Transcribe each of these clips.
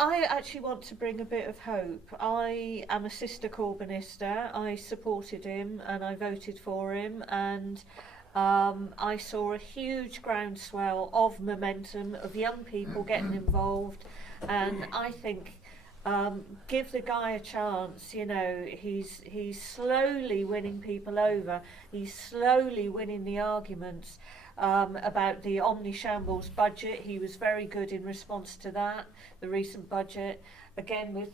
I actually want to bring a bit of hope. I am a sister Corbynista. I supported him and I voted for him, and I saw a huge groundswell of momentum of young people getting involved, and I think give the guy a chance. You know, he's slowly winning people over. He's slowly winning the arguments about the omni-shambles budget. He was very good in response to that, the recent budget. Again with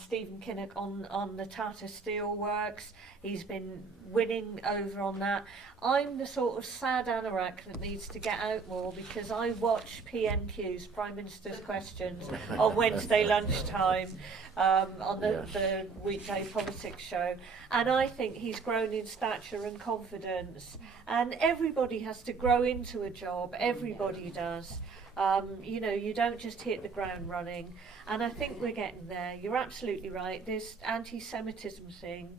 Stephen Kinnock on the Tata Steel Works, he's been winning over on that. I'm the sort of sad anorak that needs to get out more, because I watch PMQ's, Prime Minister's Questions, on Wednesday lunchtime on the weekday politics show, and I think he's grown in stature and confidence, and everybody has to grow into a job, everybody does. You know, you don't just hit the ground running, and I think we're getting there. You're absolutely right. This anti-Semitism thing,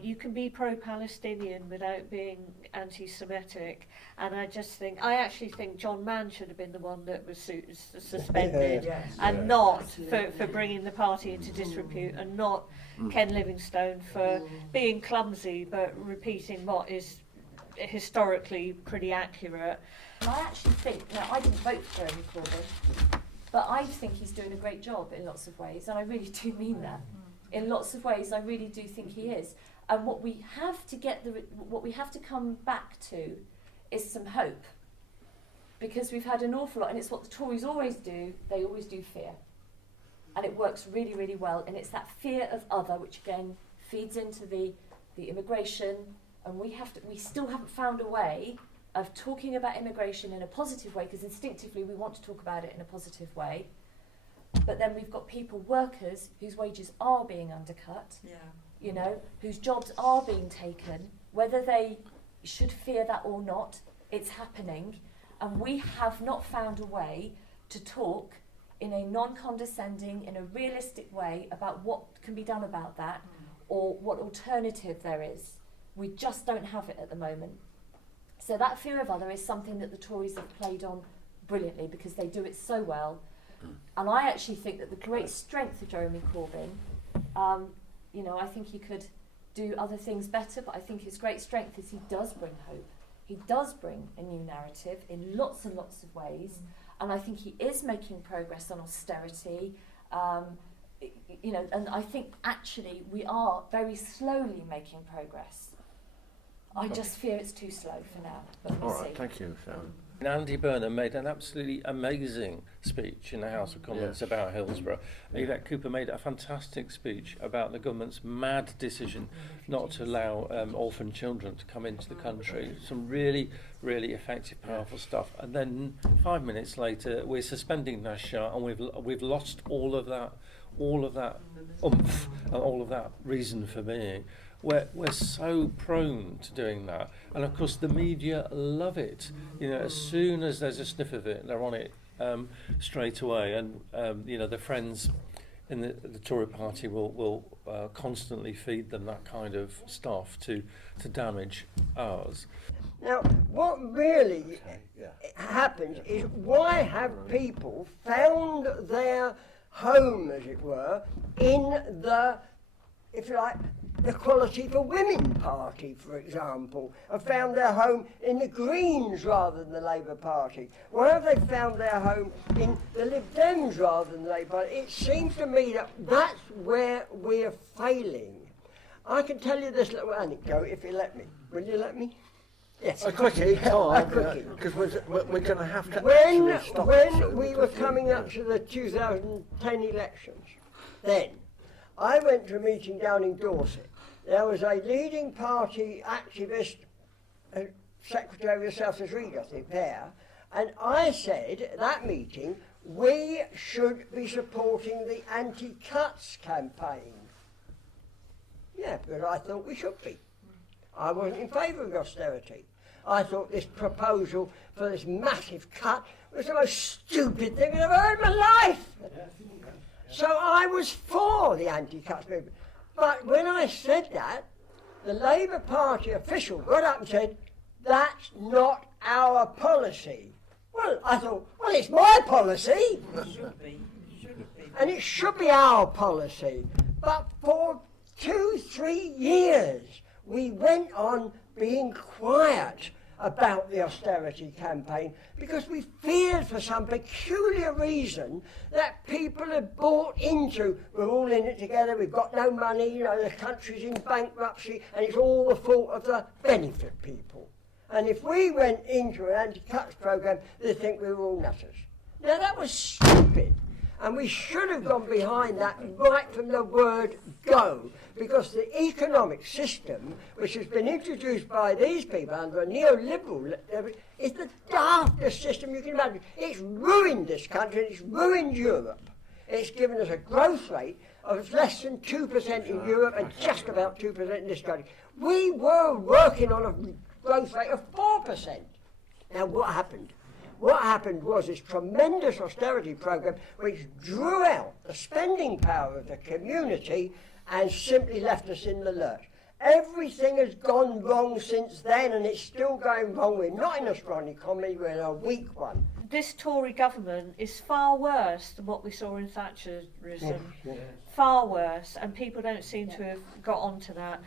you can be pro-Palestinian without being anti-Semitic, and I actually think John Mann should have been the one that was suspended, and not for bringing the party into disrepute, and not Ken Livingstone for being clumsy but repeating what is historically pretty accurate. I actually think, now I didn't vote for Jeremy Corbyn, but I think he's doing a great job in lots of ways, and I really do mean that. In lots of ways, I really do think he is. And what we have to come back to is some hope, because we've had an awful lot, and it's what the Tories always do. They always do fear, and it works really, really well. And it's that fear of other, which again feeds into the immigration, and we still haven't found a way of talking about immigration in a positive way, because instinctively we want to talk about it in a positive way. But then we've got workers whose wages are being undercut, you know, whose jobs are being taken, whether they should fear that or not, it's happening. And we have not found a way to talk in a non-condescending, in a realistic way about what can be done about that, or what alternative there is. We just don't have it at the moment. So that fear of other is something that the Tories have played on brilliantly, because they do it so well. And I actually think that the great strength of Jeremy Corbyn, you know, I think he could do other things better, but I think his great strength is he does bring hope. He does bring a new narrative in lots and lots of ways, and I think he is making progress on austerity. You know, and I think actually we are very slowly making progress. I just fear it's too slow for now, but we'll see. Thank you, Sharon. Andy Burnham made an absolutely amazing speech in the House of Commons about Hillsborough. Yvette Cooper made a fantastic speech about the government's mad decision not to allow orphan children to come into the country. Some really, really effective, powerful stuff. And then 5 minutes later, we're suspending Nasha, and we've lost all of that oomph and all of that reason for being. We're so prone to doing that, and of course the media love it. You know, as soon as there's a sniff of it, they're on it straight away. And you know, the friends in the Tory party will constantly feed them that kind of stuff to damage ours. Now, what really happens is, why have people found their home, as it were, in the, if you like, the Equality for Women Party, for example, have found their home in the Greens rather than the Labour Party? Why have they found their home in the Lib Dems rather than the Labour Party? It seems to me that that's where we're failing. I can tell you this little anecdote, if you let me. Will you let me? Yes. A quickie, because we're going to have to actually stop when we were coming up to the 2010 elections, then I went to a meeting down in Dorset. There was a leading party activist, Secretary of South Reed, I think, there, and I said at that meeting, we should be supporting the anti-cuts campaign. Yeah, because I thought we should be. I wasn't in favour of austerity. I thought this proposal for this massive cut was the most stupid thing I've ever heard in my life. So I was for the anti-cuts movement. But when I said that, the Labour Party official got up and said, that's not our policy. Well, I thought, well, it's my policy. Should be. and it should be our policy. But for 2-3 years, we went on being quiet about the austerity campaign because we feared for some peculiar reason that people had bought into. We're all in it together, we've got no money, you know, the country's in bankruptcy, and it's all the fault of the benefit people. And if we went into an anti-cuts programme, they'd think we were all nutters. Now that was stupid, and we should have gone behind that right from the word go, because the economic system, which has been introduced by these people under a neoliberal, is the daftest system you can imagine. It's ruined this country, and it's ruined Europe. It's given us a growth rate of less than 2% in Europe and just about 2% in this country. We were working on a growth rate of 4%. Now what happened? What happened was this tremendous austerity programme which drew out the spending power of the community and simply left us in the lurch. Everything has gone wrong since then, and it's still going wrong. We're not in a strong economy, we're in a weak one. This Tory government is far worse than what we saw in Thatcherism. Far worse, and people don't seem to have got onto that.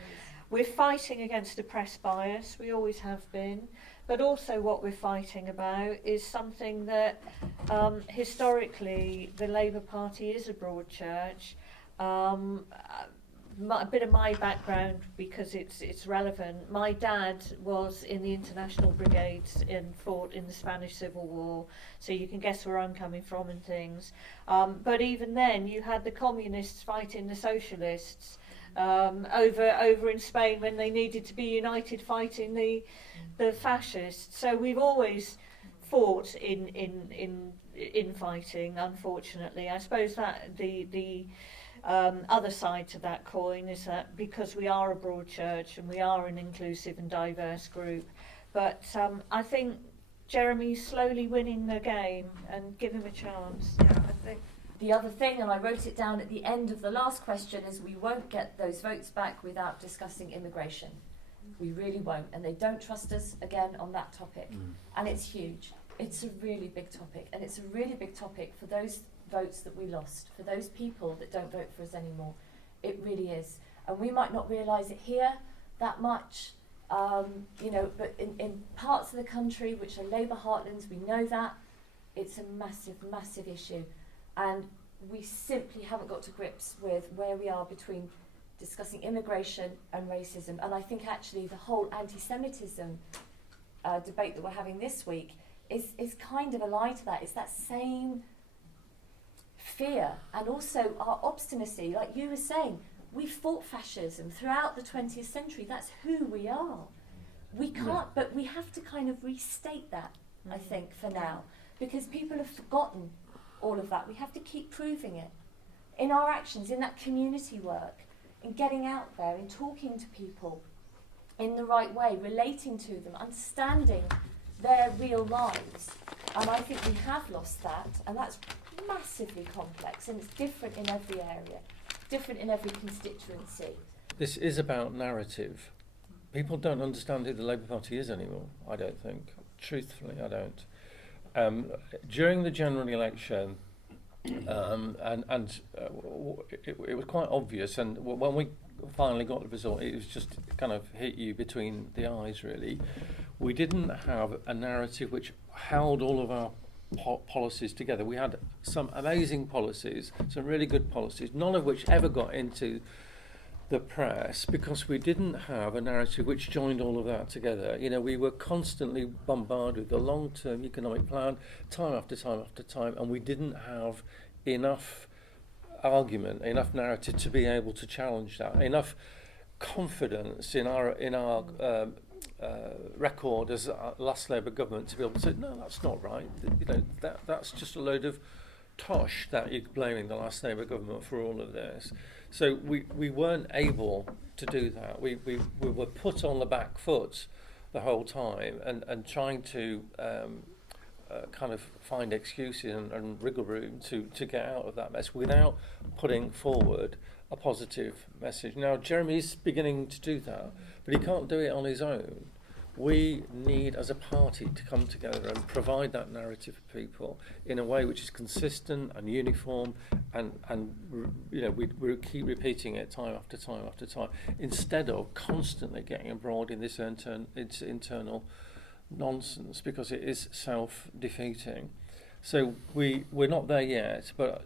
We're fighting against oppressed bias, we always have been. But also what we're fighting about is something that historically the Labour Party is a broad church. A bit of my background, because it's relevant. My dad was in the International Brigades and fought in the Spanish Civil War, so you can guess where I'm coming from and things. But even then, you had the communists fighting the socialists over in Spain when they needed to be united, fighting the fascists. So we've always fought in fighting. Unfortunately, I suppose that the other side to that coin is that because we are a broad church and we are an inclusive and diverse group, but I think Jeremy's slowly winning the game, and give him a chance. Yeah, I think the other thing, and I wrote it down at the end of the last question, is we won't get those votes back without discussing immigration. We really won't, and they don't trust us again on that topic. And it's huge. It's a really big topic, and it's a really big topic for those votes that we lost, for those people that don't vote for us anymore. It really is. And we might not realise it here that much, you know, but in parts of the country which are Labour heartlands, we know that. It's a massive, massive issue. And we simply haven't got to grips with where we are between discussing immigration and racism. And I think actually the whole anti-Semitism debate that we're having this week is kind of allied to that. It's that same fear and also our obstinacy. Like you were saying, we fought fascism throughout the 20th century. That's who we are. We can't, but we have to kind of restate that, I think, for now, because people have forgotten all of that. We have to keep proving it in our actions, in that community work, in getting out there, in talking to people in the right way, relating to them, understanding their real lives. And I think we have lost that, and that's massively complex, and it's different in every area, different in every constituency. This is about narrative. People don't understand who the Labour Party is anymore, I don't think. Truthfully, I don't. During the general election, it was quite obvious, and when we finally got the result, it was just kind of hit you between the eyes, really. We didn't have a narrative which held all of our policies together. We had some amazing policies, some really good policies, none of which ever got into the press because we didn't have a narrative which joined all of that together. You know, we were constantly bombarded with the long-term economic plan, time after time after time, and we didn't have enough argument, enough narrative to be able to challenge that, enough confidence in our record as a last Labour government to be able to say, no, that's not right. You know, that's just a load of tosh that you're blaming the last Labour government for all of this. So we weren't able to do that. We were put on the back foot the whole time and trying to kind of find excuses and wriggle room to get out of that mess without putting forward a positive message. Now, Jeremy's beginning to do that, but he can't do it on his own. we need as a party to come together and provide that narrative for people in a way which is consistent and uniform, and you know, we keep repeating it time after time after time, instead of constantly getting abroad in this internal nonsense, because it is self-defeating. So we're not there yet, but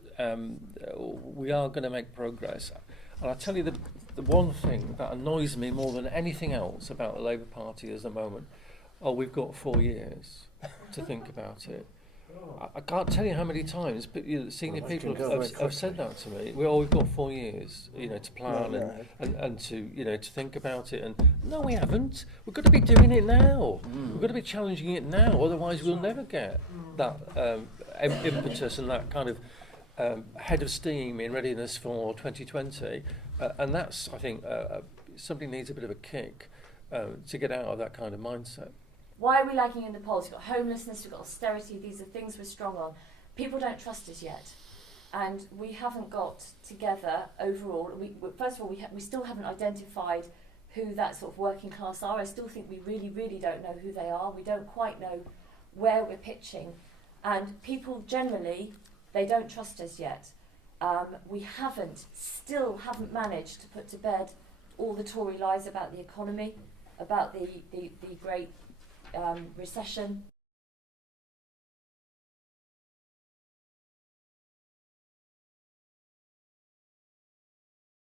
we are going to make progress. And I tell you, the one thing that annoys me more than anything else about the Labour Party at the moment, we've got 4 years to think about it. I can't tell you how many times senior people have said that to me. We've got 4 years, you know, to plan and to, you know, to think about it. And no, we haven't. We've got to be doing it now. We've got to be challenging it now. Otherwise, we'll never get that impetus and that kind of head of steam in readiness for 2020. And that's, I think, somebody needs a bit of a kick to get out of that kind of mindset. Why are we lagging in the polls? We've got homelessness, we've got austerity, these are things we're strong on. People don't trust us yet. And we haven't got together overall. First of all, we still haven't identified who that sort of working class are. I still think we really, really don't know who they are. We don't quite know where we're pitching. And people generally, they don't trust us yet. We still haven't managed to put to bed all the Tory lies about the economy, about the great recession.